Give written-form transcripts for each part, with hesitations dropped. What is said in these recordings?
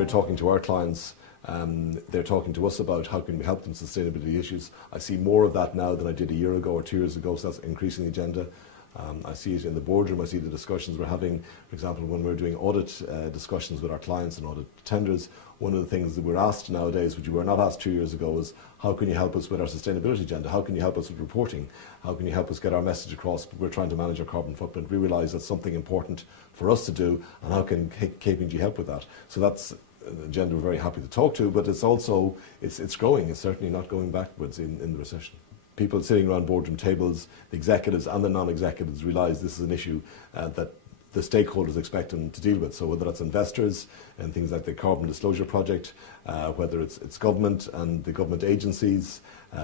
we're talking to our clients, they're talking to us about how can we help them sustainability issues. I see more of that now than I did a year ago or 2 years ago, so that's increasing the agenda. I see it in the boardroom, I see the discussions we're having. For example, when we're doing audit discussions with our clients and audit tenders, one of the things that we're asked nowadays, which we were not asked 2 years ago, is how can you help us with our sustainability agenda? How can you help us with reporting? How can you help us get our message across? We're trying to manage our carbon footprint. We realise that's something important for us to do, and how can KPMG help with that? So that's an agenda we're very happy to talk to, but it's also, it's growing. It's certainly not going backwards in the recession. People sitting around boardroom tables, the executives and the non-executives realise this is an issue that the stakeholders expect them to deal with. So whether that's investors and things like the Carbon Disclosure Project, whether it's government and the government agencies,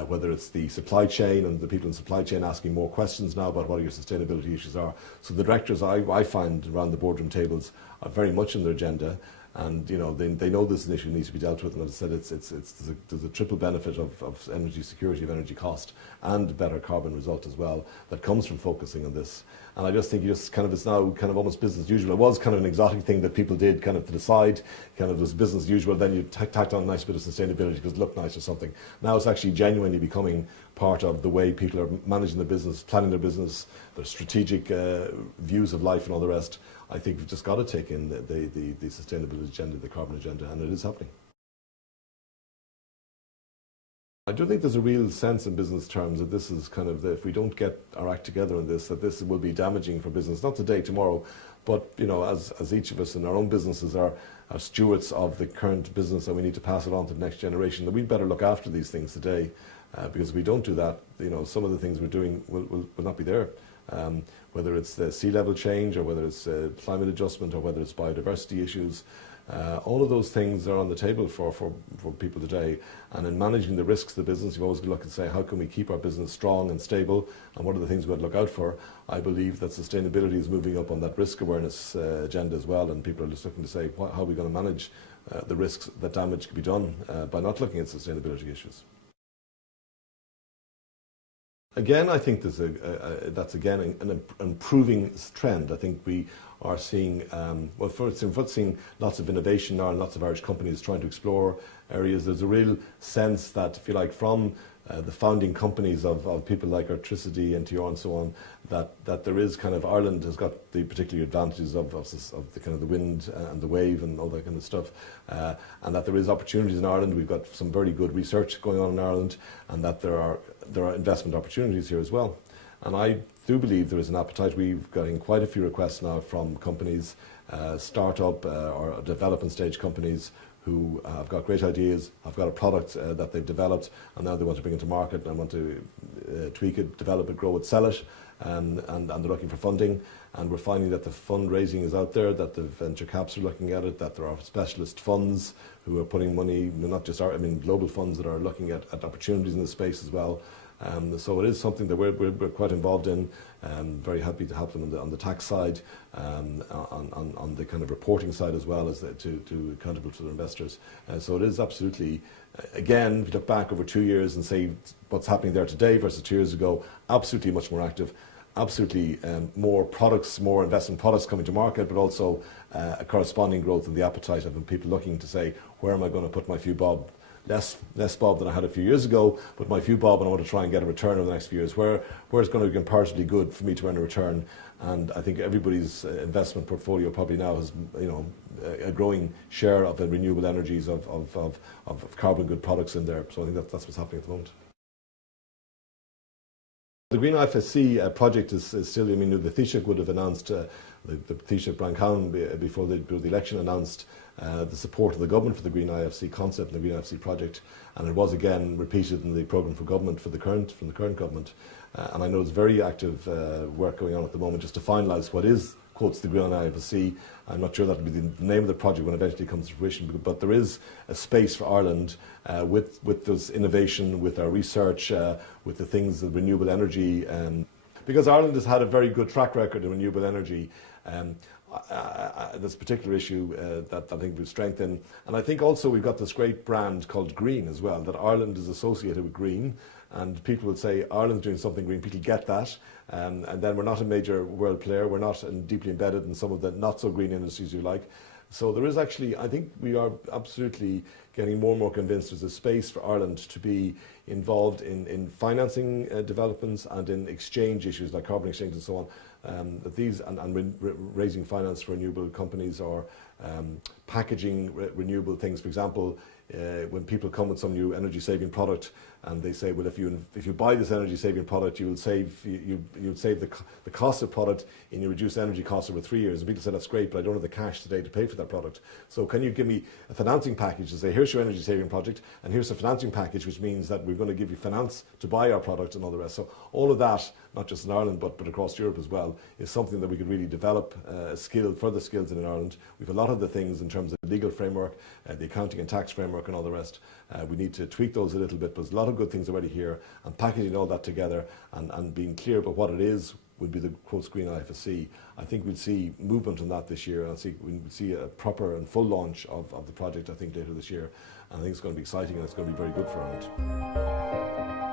whether it's the supply chain and the people in supply chain asking more questions now about what your sustainability issues are. So the directors I find around the boardroom tables are very much on their agenda. And you know they know this is an issue that needs to be dealt with, and as I said, there's a triple benefit of energy security, of energy cost, and better carbon result as well that comes from focusing on this. And I just think it's now kind of almost business as usual. It was kind of an exotic thing that people did kind of to the side, kind of was business as usual. Then you tacked on a nice bit of sustainability because it looked nice or something. Now it's actually genuinely becoming part of the way people are managing their business, planning their business, their strategic views of life and all the rest. I think we've just got to take in the sustainability agenda, the carbon agenda, and it is happening. I do think there's a real sense in business terms that this is kind of, if we don't get our act together on this, that this will be damaging for business, not today, tomorrow, but you know, as each of us in our own businesses are stewards of the current business, and we need to pass it on to the next generation, that we'd better look after these things today, because if we don't do that, you know, some of the things we're doing will not be there. Whether it's the sea level change, or whether it's climate adjustment, or whether it's biodiversity issues, all of those things are on the table for people today. And in managing the risks of the business, you've always got to look and say, how can we keep our business strong and stable, and what are the things we've got to look out for? I believe that sustainability is moving up on that risk awareness agenda as well, and people are just looking to say, how are we going to manage the risks that damage can be done by not looking at sustainability issues. Again, I think that's again an improving trend. I think we are seeing, seeing lots of innovation now, and lots of Irish companies trying to explore areas. There's a real sense that, if you like, from the founding companies of people like Electricity and TR and so on, that there is kind of, Ireland has got the particular advantages of the kind of the wind and the wave and all that kind of stuff, and that there is opportunities in Ireland. We've got some very good research going on in Ireland, and that there are investment opportunities here as well. And I do believe there is an appetite. We've gotten quite a few requests now from companies, start-up or development stage companies, who have got great ideas, have got a product that they've developed, and now they want to bring it to market and want to tweak it, develop it, grow it, sell it, and they're looking for funding. And we're finding that the fundraising is out there, that the venture caps are looking at it, that there are specialist funds who are putting money, not just global funds that are looking at opportunities in this space as well. So it is something that we're quite involved in. Very happy to help them on the tax side, on the kind of reporting side as well, as to accountable to their investors. So it is absolutely, again, if you look back over 2 years and say what's happening there today versus 2 years ago, absolutely much more active, absolutely more products, more investment products coming to market, but also a corresponding growth in the appetite of people looking to say, where am I going to put my few bob? Less bob than I had a few years ago, but my few bob, and I want to try and get a return over the next few years. Where it's going to be comparatively good for me to earn a return, and I think everybody's investment portfolio probably now has, you know, a growing share of the renewable energies of carbon good products in there. So I think that's what's happening at the moment. The Green IFSC project is still, the Taoiseach would have announced, the Taoiseach Brian Cowan before the election announced the support of the government for the Green IFC concept and the Green IFC project, and it was again repeated in the programme for government from the current government. And I know there's very active work going on at the moment just to finalise what is, quotes, the Green IFC. I'm not sure that will be the name of the project when it eventually comes to fruition, but there is a space for Ireland with this innovation, with our research, with the things, the renewable energy, because Ireland has had a very good track record in renewable energy. This particular issue that I think we've strengthened, and I think also we've got this great brand called Green as well, that Ireland is associated with green, and people will say Ireland's doing something green. People get that, and then we're not a major world player, we're not deeply embedded in some of the not so green industries you like, So there is actually, I think we are absolutely getting more and more convinced there's a space for Ireland to be involved in financing developments and in exchange issues like carbon exchange and so on. That these and raising finance for renewable companies or packaging renewable things. For example, when people come with some new energy saving product and they say, well, if you buy this energy saving product, you'll save the cost of product and you reduce energy costs over 3 years. And people say that's great, but I don't have the cash today to pay for that product. So can you give me a financing package and say, here's your energy saving project and here's a financing package, which means that we're going to give you finance to buy our product and all the rest. So all of that, not just in Ireland but across Europe as well, is something that we could really develop further skills in Ireland. We've a lot of the things in terms of the legal framework, the accounting and tax framework and all the rest. We need to tweak those a little bit, but there's a lot of good things already here, and packaging all that together and being clear about what it is would be the quotes green IFSC. I think we'll see movement on that this year, and we'll see a proper and full launch of the project, I think, later this year. And I think it's going to be exciting and it's going to be very good for Ireland.